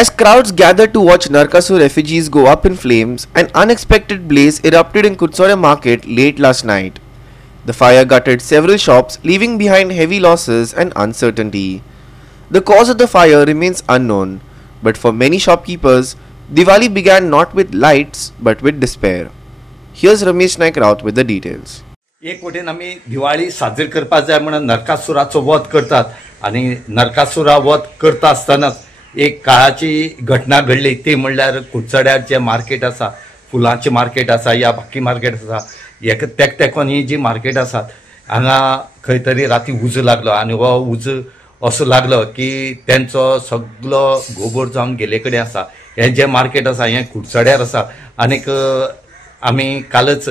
As crowds gathered to watch Narkasur effigies go up in flames, an unexpected blaze erupted in Kutsodia market late last night. The fire gutted several shops, leaving behind heavy losses and uncertainty. The cause of the fire remains unknown, but for many shopkeepers, Diwali began not with lights but with despair. Here's Ramesh Naik Raut with the details. एक वटेन आमी दिवाळी साजरी करपाक जाय म्हणून नरकासुराचो वध करतात आणि नरकासुरा वध करता आसतनाच एक काळाची घटना घडली ती म्हणल्यार कुडचड्यार जे मार्केट आसा फुलांचे मार्केट आसा या बाकी मार्केट आसा एक तेकून ही जी मार्केट आसात हांगा खंय तरी राती उजो लागलो आणि हो उजो असो लागलो की त्यांचो सगळो गोबोर जावन गेले कडेन आसा. हे जे मार्केट आसा हे कुडचड्यार आसा आनीक आमी कालच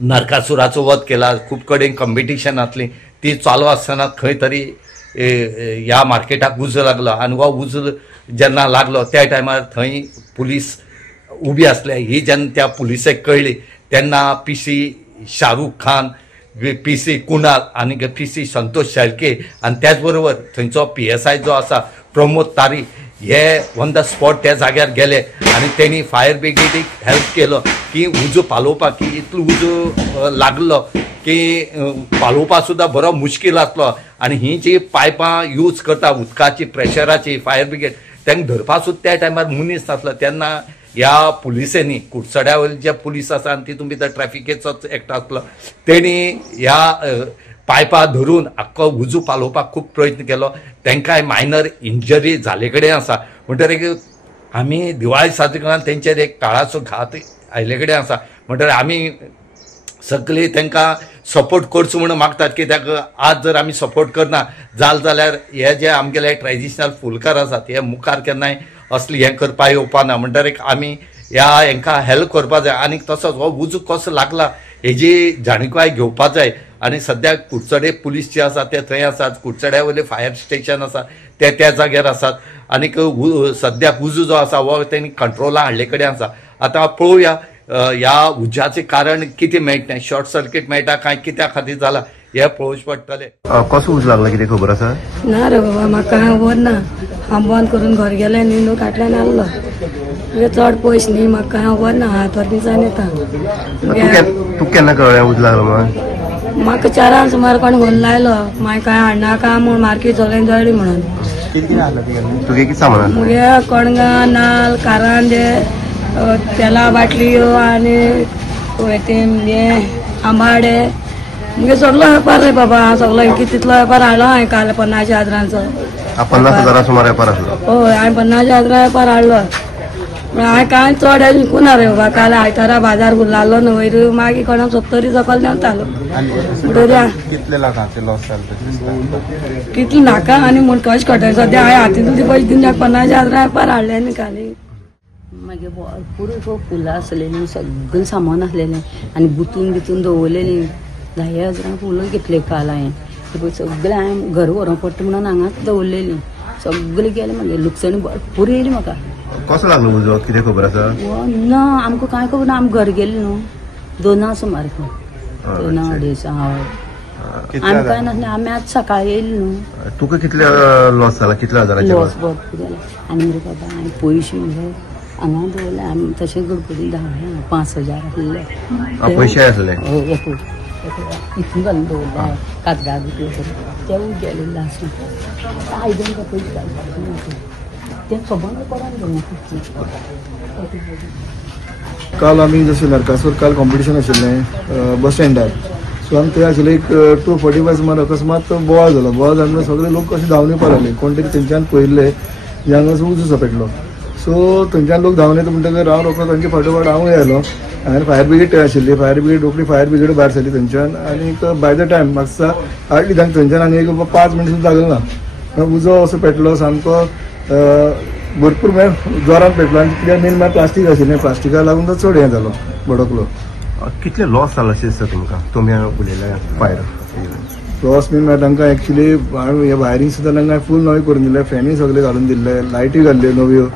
नरकासुराचो वध केला. खूब कडेन कॉम्पिटिशन आसली ती चालू आसतना खंय तरी ह्या मार्केटाक उजो लागलो आनी हो उजो जेन्ना लागलो त्या टायमार थंय पुलीस उबी आसले. ही जेन्ना त्या पुलिसेक कळली तेन्ना पीसी शाहरुख खान, पीसी कुणाल आनी पीसी संतोष शेळके आनी त्याच बरोबर थंयचो PSI जो आसा प्रमोद तारी हे ऑन द स्पॉट त्या जाग्यार गेले आणि त्यांनी फायर ब्रिगेडीक हेल्प केलो की उजो पालोवपाक की इतलो उजो लागलो की पालोवपाक सुद्दां बरो मुश्कील आसलो. आणि ही जी पायपां यूज करता उदकाची प्रेशराची फायर ब्रिगेड तांकां धरपाक सुद्दां त्या टायमार मनीस नासलो. तेन्ना ह्या पुलिसांनी कुडचड्या वयले जे पुलीस आसा आनी तितून भितर ट्रॅफिकेचोच एकटो आसलो तेणी ह्या पायपा धरून आख्खो उजो पालोवपाक खूब प्रयत्न केलो. तांकांय मायनर इंजरी जाले कडेन आसा. म्हणटकीर आमी दिवाळी साजरी करतना तेंचेर एक काळाचो घात आयले कडेन आसा. म्हणटकीर आमी सगळे तांकां सपोर्ट करचो म्हणून मागतात कित्याक आज जर आमी सपोर्ट करना जाल्यार हे जे आमगेले ट्रेडिशनल फुलकार आसात हे मुखार केन्नाय असली हें करपा येवपाना. म्हणटकीर आमी ह्या हांकां हेल्प करपा जाय आनी तसोच हो उजो कसो लागला हेजी जाणीवकाय घेवपाक जाय. आणि सध्या कुडचडे पुलीस जे आसा ते थंय आसात. कुडचड्या वयले फायर स्टेशन आसा ते त्या जाग्यार आसात आनीक सद्याक उजो जो आसा हो तेणी कंट्रोलान हाडले कडेन आसा. आतां पळोवया ह्या उज्याचें कारण कितें मेळटा, शॉर्ट सर्किट मेळटा काय कित्या खातीर जाला हे पळोवचें पडटलें. कसो उजो लागला कितें खबर आसा? ना रे बाबा म्हाका खबर ना. हांव बंद करून घर गेलें न्ही लोक फाटल्यान आसलो चड पयस न्ही म्हाका खबर ना. हात वर दिसान येता. तूं केन्ना कळ्ळें उजो लागलो म्हणून? म्हाका 4 सुमार कोण फोन लायलो मागीर काय हाडनाका म्हूण मार्केट सगळें जळ्ळी म्हणून. तुगे कितें सामान आसलें? मुगे कणगां, नाल्ल, कारांदे, तेला बाटल्यो आनी हे आंबाडे मुगे सगळो वेपार रे बाबा. हांव सगळो तितलो वेपार हाडलो हांवें काल 50,000 50,000 सुमार वेपार आसलो? हय हांवें 50,000 वेपार हाडलो. हांवें कांय चड विकूं ना रे बाबा. काल आयतारा बाजार उरलालो न्हू वयर मागीर कोणाक 70 सकयल देंवतालो. कितले लाखांचे लॉस जाले? कितले नाका आनी म्हूण कशें कटय सद्या हांवें हातीन तुजे पयशे दिवन 50,000 वेपार हाडले न्ही काल. मागीर भरपूर फुलां आसलेलीं सगळें सामान आसलेलें आनी बुतून दवरलेलीं 10,000 फुलां घेतले काल हांवें. सगळें हांवें घर व्हरोंक पडटा म्हणून हांगाच दवरलेलीं. सगळें गेलें मागीर लुकसाणी भरपूर येयली म्हाका. कसो लागलो उजो कितें खबर आसा? ना आमकां कांय खबर ना. आमी घर गेले न्हू 2 सुमार 2-2:30 आमी कांय नासलें. आमी आतां सकाळीं येयली न्हू. तुका कितले लॉस जाला? कितले हजाराचे लॉस भरपूर जाला. आनी मरे बाबा हांवें पयशे म्हणजे हांगा दवरले. आमी तशें गडबडीन धांवले 5,000 आसले पयशे आसले इतून घालून दवरले कातरां बितल्यो तेवूय गेले लास्ट. आयदन का पयशे घालपाक ते खबर पडून काल आमी जशें नरकासूर काल कॉम्पिटिशन आशिल्लें बस स्टँडार. सो आमी थंय आशिल्ले एक 2:45 सुमार अकस्मात बोवाळ जालो. बोवाळ जाल्लो सगळे लोक कशे धांवन येवपाक लागले. कोण तरी तेंच्यान पळयल्ले जे हांगा उजो सपेटलो. सो थंयच्यान लोक धांवन येता म्हणटकीर हांव रोखडो तांचे फाटोफाट हांवूय आयलो. हांवें फायर ब्रिगेड आशिल्ली. फायर ब्रिगेड रोखडी फायर ब्रिगेड भायर सरली थंयच्यान आनी बाय द टायम म्हाका हार्डली थंयच्यान आनी एक 5 मिनट सुद्दां लागलें ना. उजो असो पेटलो सामको भरपूर जोरान पेटलो. आनी कित्याक मेन म्हळ्यार प्लास्टीक आशिल्लें. प्लास्टिकाक लागून तो चड हें जालो भडकलो. कितले लॉस जाला अशें दिसता तुमकां? तुमी उलयल्या फायर लॉस मेन म्हळ्यार तांकां एक्चुली हांवें वायरींग सुद्दां तांकां फूल नवी करून दिलें. फॅनी सगळे घालून दिल्ले, लायटी घाल्ल्यो नव्यो.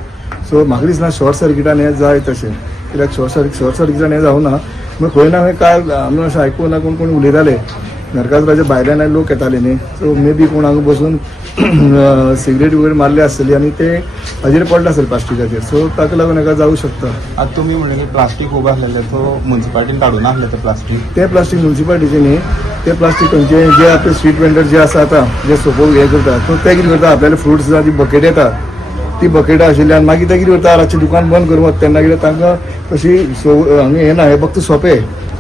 सो म्हाका दिसना शॉर्ट सर्किटान हें जाय तशें. कित्याक शॉर्ट सर्किटान हें जावना. खंय ना खंय काल आमी अशें आयकूं ना कोण उलयताले नरकासुराच्या भायल्यान लोक येताले न्ही, सो मे बी कोण हांगा बसून सिगरेट वगैरे मारले आसतली आनी ते हाजेर पडले आसतले प्लास्टिकाचेर, सो ताका लागून हेका जावं शकता. आता तुम्ही म्हणले प्लास्टिक उबो आसलेले तो म्युन्सिपाल्टीन काडून आसले ते प्लास्टिक म्युन्सिपाल्टीचे न्ही, ते प्लास्टीक खंयचे जे आपले स्ट्रीट वेंडर जे आसा आतां जे सोपो हे करता, सो ते कितें करता आपल्याला फ्रुट्स जी बकेट येता ती बकेटां आशिल्ल्यान मागीर ते कितें करता रातचें दुकान बंद करून वता तेन्ना कितें तांकां तशी हांगा हें ना, हे फक्त सोंपे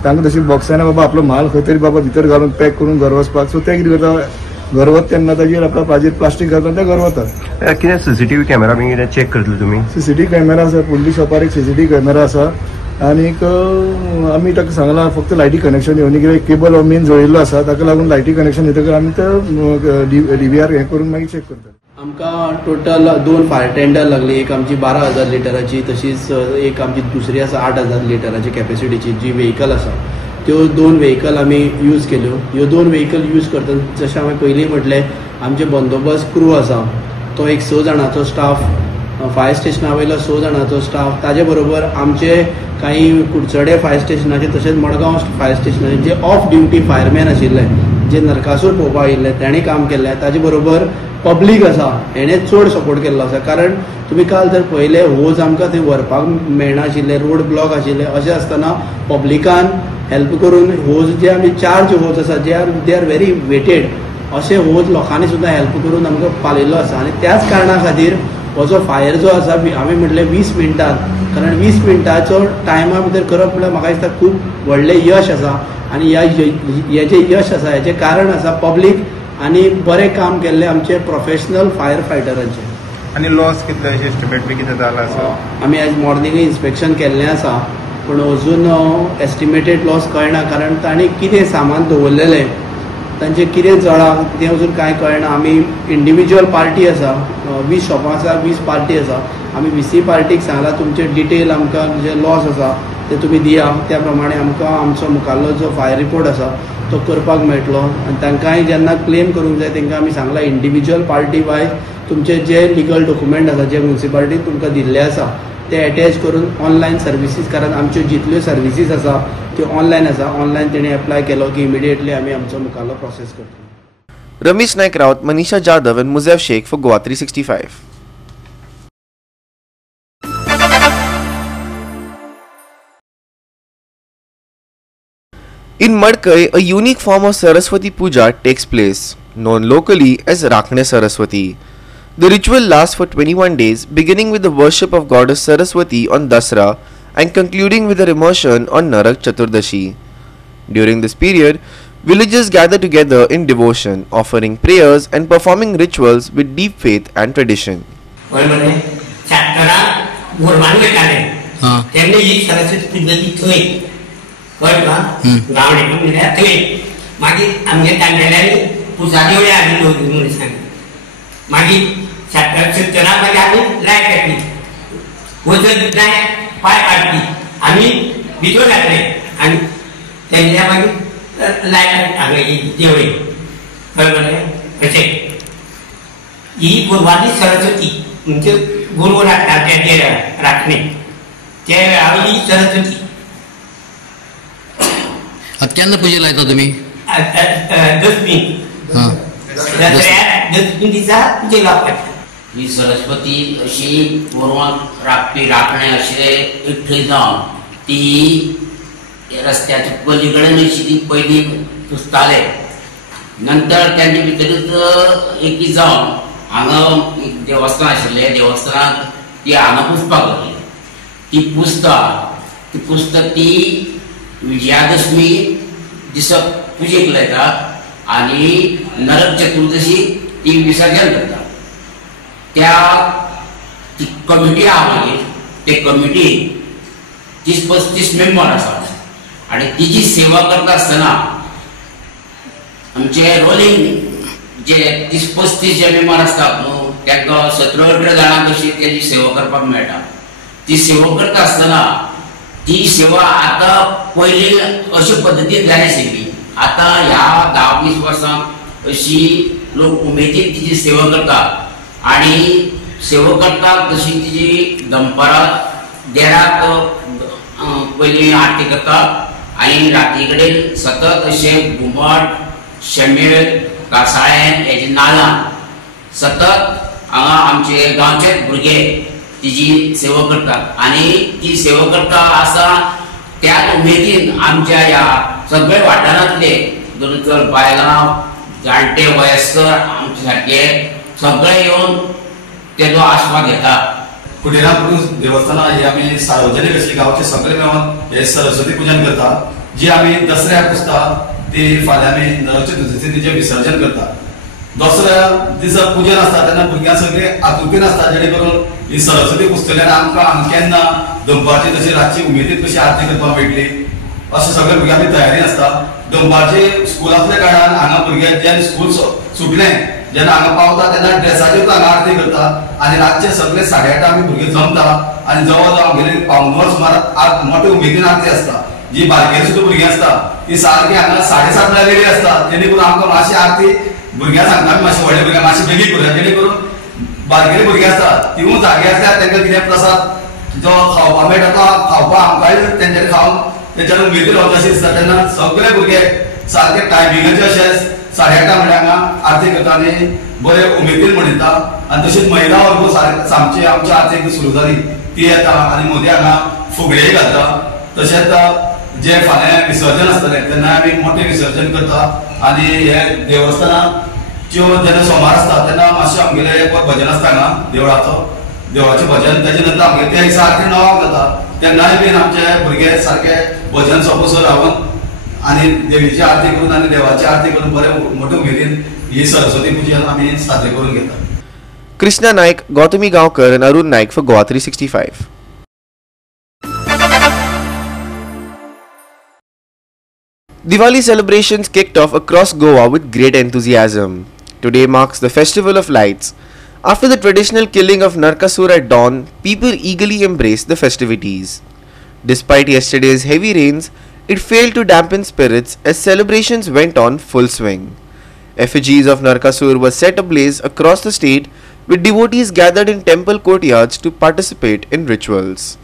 तांकां तशी बॉक्सांनी बाबा आपलो माल खंय तरी बाबा भितर घालून पॅक करून घर वचपाक, सो ते कितें करता घर वता तेन्ना ताजेर आपल्या प्लास्टीक घालून ते घर वतात. कितें सीसीटीव्ही कॅमेरा बी कितें चॅक करतले तुमी? सीसीटीव्ही कॅमेरा आसा, पुल्ली शॉपार एक सीसीटीव्ही कॅमेरा आसा आनीक आमी ताका सांगलां फक्त लायटी कनेक्शन घेवन कितें केबल मेन जोडिल्लो आसा ताका लागून लायटी कनेक्शन दितकच आमी ते DVR हे करून मागीर चॅक करतात. आमकां टोटल 2 फायर टेंडर लागली, एक आमची 12,000 लिटराची, तशीच एक आमची दुसरी आसा 8,000 लिटराची कॅपॅसिटीची जी व्हेकल आसा, त्यो 2 व्हेकल आमी यूज केल्यो. ह्यो 2 व्हेकल यूज करता जशें हांवें पयलीं म्हटलें आमचे बंदोबस्त क्रू आसा तो एक 6 जाणांचो स्टाफ, फायर स्टेशना वयलो 6 जाणांचो स्टाफ, ताजे बरोबर आमचे काही कुडचडे फायर स्टेशनाचे तशेंच मडगांव फायर स्टेशनाचे जे ऑफ ड्युटी फायरमॅन आशिल्ले जे नरकासूर पळोवपाक आयिल्ले तांणी काम केल्लें, ताजे बरोबर पब्लीक आसा हेणे चड सपोर्ट केल्लो आसा. कारण तुमी काल जर पळयले होज आमकां थंय व्हरपाक मेळनाशिल्ले, रोड ब्लॉक आशिल्ले, अशें आसतना पब्लिकान हेल्प करून होज जे आमी 4 जे होज आसा दे आर व्हेरी वेटेड, अशे होज लोकांनी सुद्दां हेल्प करून आमकां पालयल्लो आसा. आनी त्याच कारणां खातीर हो जो फायर जो आसा हांवें म्हटलें 20 मिनटांत, कारण 20 मिनटाचो टायमा भितर करप म्हळ्यार म्हाका दिसता खूब व्हडलें यश आसा. आनी हें जें यश आसा हेजें कारण आसा पब्लीक आनी बरें काम केल्लें आमचे प्रोफेशनल फायर फायटरांचे. आनी लॉस कितले अशें एस्टिमेट बी कितें जाला आसा? आमी आयज मॉर्निंग इन्स्पेक्शन केल्लें आसा पूण अजून एस्टिमेटेड लॉस कळना, कारण तांणी कितें सामान दवरलेलें तांचे कितें जळा तें अजून कांय कळना. आमी इंडिविज्युअल पार्टी आसा, 20 शॉपां आसा, 20 पार्टी आसा, आमी 20 पार्टीक सांगला तुमचे डिटेल आमकां जे लॉस आसा ते तुमी दिया, त्या प्रमाणे आमकां आमचो मुखाल्लो जो फायर रिपोर्ट आसा तो करपाक मेळटलो. आनी तांकांय जेन्ना क्लेम करूंक जाय तांकां आमी सांगला इंडिविज्युअल पार्टी वायज तुमचे जे लिगल डॉक्युमेंट आसा जे म्युन्सिपाल्टीन तुमकां दिल्ले आसा ते अटॅच करून ऑनलायन सर्विसीस, कारण आमच्यो जितल्यो सर्विसीस आसा त्यो ऑनलायन आसा, ऑनलायन तेणी एप्लाय केलो की इमिडिएटली आमी आमचो मुखाल्लो प्रोसेस करतलो. रमेश नायक Rawat, Manisha Jadhav and Muzaif Sheikh for Goa 365. In Madkai, a unique form of Saraswati Puja takes place, known locally as Rakhne Saraswati. The ritual lasts for 21 days, beginning with the worship of goddess Saraswati on Dasra and concluding with her immersion on Narak Chaturdashi. During this period, villagers gather together in devotion, offering prayers and performing rituals with deep faith and tradition. पाय काढली आम्ही भितर घातले आणि त्यांच्या मागीर light हांगा देवळे कळ्ळें अशें. ही गुरवादी सरस्वती म्हणजे गुरु राखणे ते आवली सरस्वती. केन्ना पुजे लायता तुमी? दसमीन दिसा पुजे लावपाची. ही सरस्वती अशी गोरवांक राखपी राखणे अशें एकठांय जावन ती रस्त्याच्या पलीकडेन अशी ती पयलीं पुजताले. नंतर तेंचे भितरच एकी जावन हांगा एक देवस्थान आशिल्लें, देवस्थानाक ती हांगा पुजपाक लागली. ती पुजता ती विजयादशमी दिसा पुजेक लायता आनी नरक चतुर्दशी ती विसर्जन करता. त्या कमिटी आहा मागीर ते कमिटी 30-35 मेंबर आसात आनी तिची सेवा करता आसतना आमचे रोलिंग जे 30-35 जे मेंबर आसतात न्हू तांकां 17-18 जाणांक अशी तेजी सेवा करपाक मेळटा. ती सेवा करता आसतना ती सेवा आतां पयलीं अशे पद्दतीन जाय आशिल्ली. आतां ह्या 10-20 वर्सां अशी लोक उमेदीन तिची सेवा करतात आणि सेवा करतात तशी तिची दनपारां देराक पयलीं आरती करतात आनी राती कडेन सतत अशे घुमट शेमेळ कासाळे हेजी नाला सतत हांगा आमचे गांवचे भुरगे तिजी सेवा करतात आणि ती सेवा करता आसा त्याच उमेदीन आमच्या ह्या सगळे वाठारांतले दोन बायलां जाणटे वयस्कर आमचे सारके सगळे येवन तेजो आस्वाद घेतात. कुटीरापुरुष देवस्थानां ही आमी सार्वजनीक अशी गांवचे सगळे मेळून हे सरस्वती पूजन करतात. जी आमी दसऱ्याक पुजता ती फाल्यां आमी नरक चतुर्थीचे तिचे विसर्जन करतात. दसऱ्या दिसा पूजन आसता तेन्ना भुरग्यां सगळे आतुरतेन आसता जेणे करून ही सरस्वती पुजतल्यान आमकां हांगा केन्ना दनपारची तशी रातची उमेदीन कशी आरती करपाक मेळटली अशें सगळे भुरगे आमी तयारीन आसता. दनपारचे स्कूल आसल्या कारणान हांगा भुरगे जेन्ना स्कूल सुटलें जेन्ना हांगा पावता तेन्ना ड्रेसाचेर हांगा आरती करता आनी रातचे सगळे 8:30 आमी भुरगे जमता आनी जवळ जवळ आमगेले पावणवर सुमार मोठे उमेदीन आरती आसता. जी बारकेली सुद्दां भुरगीं आसता ती सारकी हांगा 7:30 म्हळ्यार रेडी आसता जेणे करून आमकां मातशी आरती भुरग्यांक सांगता आमी मातशें व्हडले भुरग्यांक मातशें बेगीन करूया जेणे करून बारकेली भुरगीं आसता तिवूय जागे आसल्यार तांकां कितें प्रसाद जो खावपाक मेळटा तो खावपाक आमकांय तेंच्यानी खावन तेंच्यान उमेदीन रावता अशें दिसता. तेन्ना सगळे भुरगे सारके टायमिंगाचे अशें 8:30 म्हळ्यार हांगा आरती करता आनी बरे उमेदीन मनयता. आनी तशेंच महिला वर्ग सामची आमची आरती सुरू जाली ती येता आनी मदीं हांगा फुगड्योय घालता. तशेंच जे फाल्यां विसर्जन आसतलें तेन्ना आमी मोठें विसर्जन करता आनी हे देवस्थानाच्यो जेन्ना सोमार आसता तेन्ना मातशें आमगेलें एक भजन आसता हांगा देवाचें भजन. तेजे नंतर आमगे त्या दिसा आरती 9 जाता तेन्नाय बीन आमचे भुरगे सारके भजन सोंपसर रावन आनी देवीची आरती करून आनी देवाची आरती करून बरे मोठे उमेदीन ही सरस्वती पुजन आमी साजरी करून घेता. Krishna Naik, Gautami Gaonkar and Arun Naik for Goa 365. Diwali celebrations kicked off across Goa with great enthusiasm. Today marks the Festival of Lights. After the traditional killing of Narkasura at dawn, people eagerly embraced the festivities. Despite yesterday's heavy rains, it failed to dampen spirits as celebrations went on full swing. Effigies of Narkasur were set ablaze across the state, with devotees gathered in temple courtyards to participate in rituals.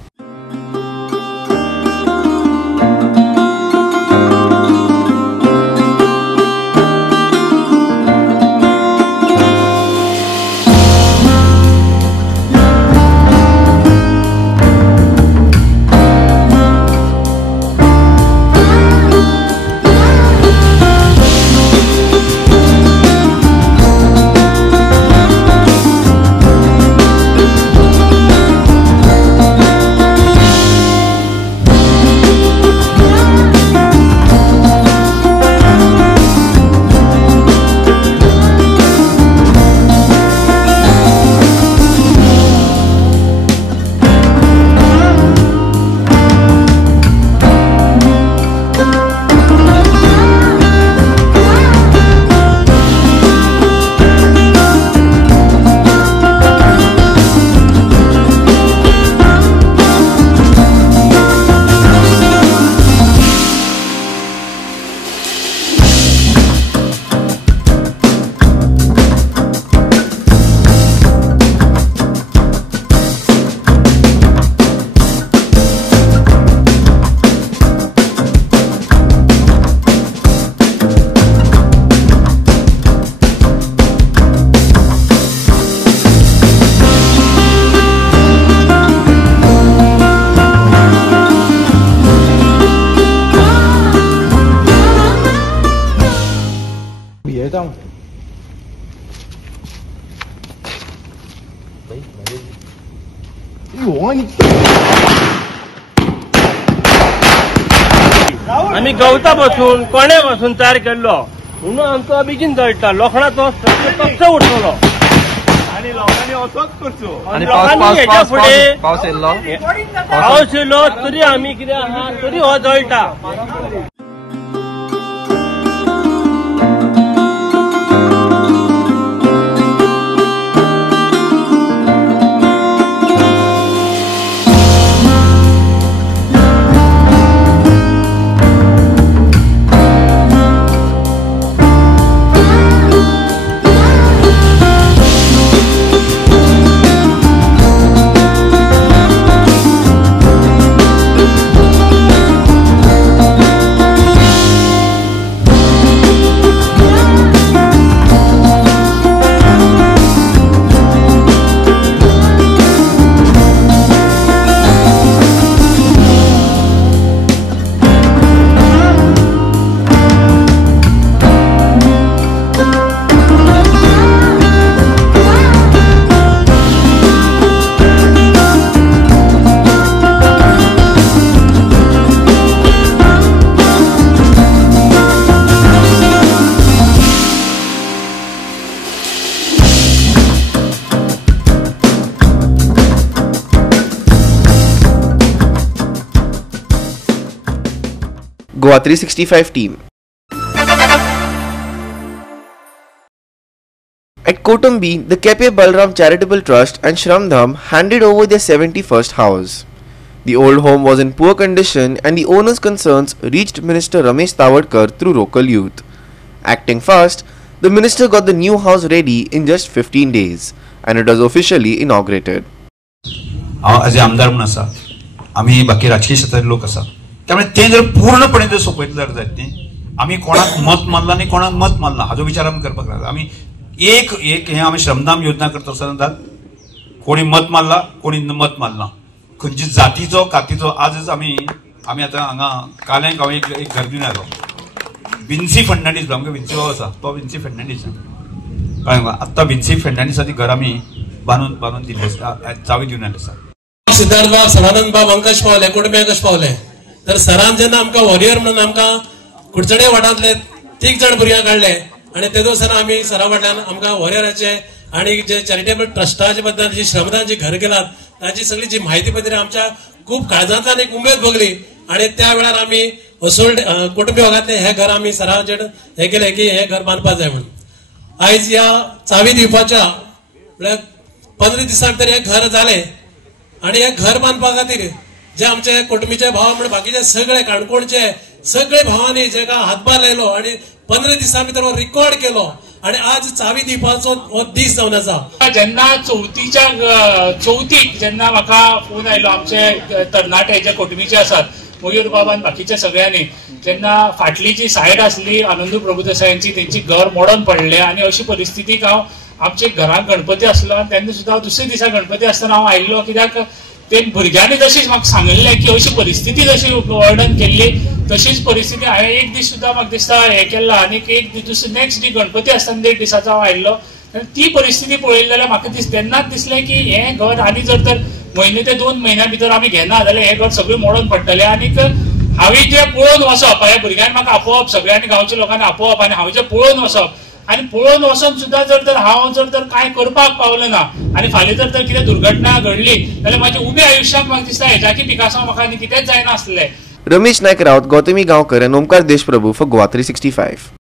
आम्ही गवता बसून कोणे बसून तयार केल्लो म्हणून आमचो बेगीन जळटा लोखणाचो कसो उठलो आणि लोकांनी असोच करचो आणि हेच्या फुडें पावस येयलो तरी आमी कितें आहा तरी हो जळटा. Goa 365 team. At Kotumbi, the Kepe Balram Charitable Trust and Shramdham handed over their 71st house. The old home was in poor condition and the owner's concerns reached Minister Ramesh Tawardkar through local youth. Acting fast, the minister got the new house ready in just 15 days and it was officially inaugurated. आज आमदार म्हणून आसा आम्ही बाकी राजकीय क्षेत्रातले लोक आसा त्यामुळे ते जर पूर्णपणे जर सोपयतले जाल्यार जायत आम्ही कोणाक मत मारला आनी कोणाक मत मारला हाजो विचार आमी करपाक लागला आमी एक हे आमी श्रमदान योजना करता आसतना कोणी मत मारला कोणी मत मारला खंयची जातीचो कातीचो आजच आमी आतां हांगा काल्याक हांव एक घर दिवन आयलो विन्सी फर्नांडीस आमकां विन्सी बाबा आसा तो विन्सी फर्नांडीस कळ्ळें आतां विन्सी फर्नांडीसाची घर आमी बांदून दिल्ली आसा चावी दिवन आयले आसा सिद्धार्थ बाब सदानंद बाब हांकां कशें पावले कुटुंबियांक कशें पावले तर सरान जेन्ना आमकां वॉरियर म्हणून आमकां कुडचडे वाठारांतले 3 जाण भुरग्यां काडले आनी तेदो सर आमी सरा वाटल्यान आमकां वॉरियराचे आनी जे चॅरिटेबल ट्रस्टाचे बद्दल जी श्रमदान जी घर केलात ताची सगळी जी म्हायती पत्र आमच्या खूब काळजांतल्यान एक उमेद भोगली आणि त्या वेळार आमी असोल्ड कुटुंबी भागातले हे घर आमी सराचेर हे केले की हे घर बांदपाक जाय म्हणून आयज या चावी दिवपाच्या म्हळ्यार 15 दिसांक तरी हे घर जाले आणि हे घर बांदपा खातीर जे आमचे कुटुंबीचे भाव म्हणजे बाकीचे सगळे काणकोणचे सगळे भावांनी जेका हातभार लायलो आणि 15 दिसां भितर रिकॉर्ड केलो आणि आज चावी दिवपाचो हो दीस जावन आसा जेन्ना चवथीक जेन्ना म्हाका फोन आयलो आमचे तरणाटे जे कुटुंबीचे आसात मयूर बाबान बाकीच्या सगळ्यांनी जेन्ना फाटली जी सायड आसली आनंदू प्रभुदेसायांची तेंची घर मोडून पडले आणि अशी परिस्थितीक हांव आमच्या घरांत गणपती आसलो आणि तेन्ना सुद्दां दुसरे दिसा गणपती आसतना हांव आयिल्लो कित्याक ते भुरग्यांनी जशीच म्हाका सांगलें की अशी परिस्थिती जशी वर्णन केल्ली तशीच परिस्थिती हांवें एक दीस सुद्दां म्हाका दिसता हें केला आनी एक दीस नेक्स्ट डे गणपती आसतना 1.5 दिसाचो हांव आयिल्लो ती परिस्थिती पळयली जाल्यार म्हाका तेन्नाच दिसलें की हें घर आनी जर तर म्हयने ते 2 म्हयन्या भितर आमी घेना जाल्यार हें घर सगळें मोडून पडटलें आनीक हांवें जें पळोवन वचप ह्या भुरग्यांनी म्हाका आपोवप सगळ्यांनी गांवच्या लोकांनी आपोवप आनी हांवें जें पळोवन वचप आणि पळोवन वचून सुद्दां जर तर हांव जर तर कांय करपाक पावलो ना आनी फाल्यां जर तर कितें दुर्घटना घडली जाल्यार म्हाज्या उब्या आयुश्याक म्हाका दिसता हेज्याकी पिकासांव म्हाका आनी कितेंच जायना आसलें. रमेश नायक Raut, Gautami Gaonkar and Omkar Deshprabhu for Goa 365.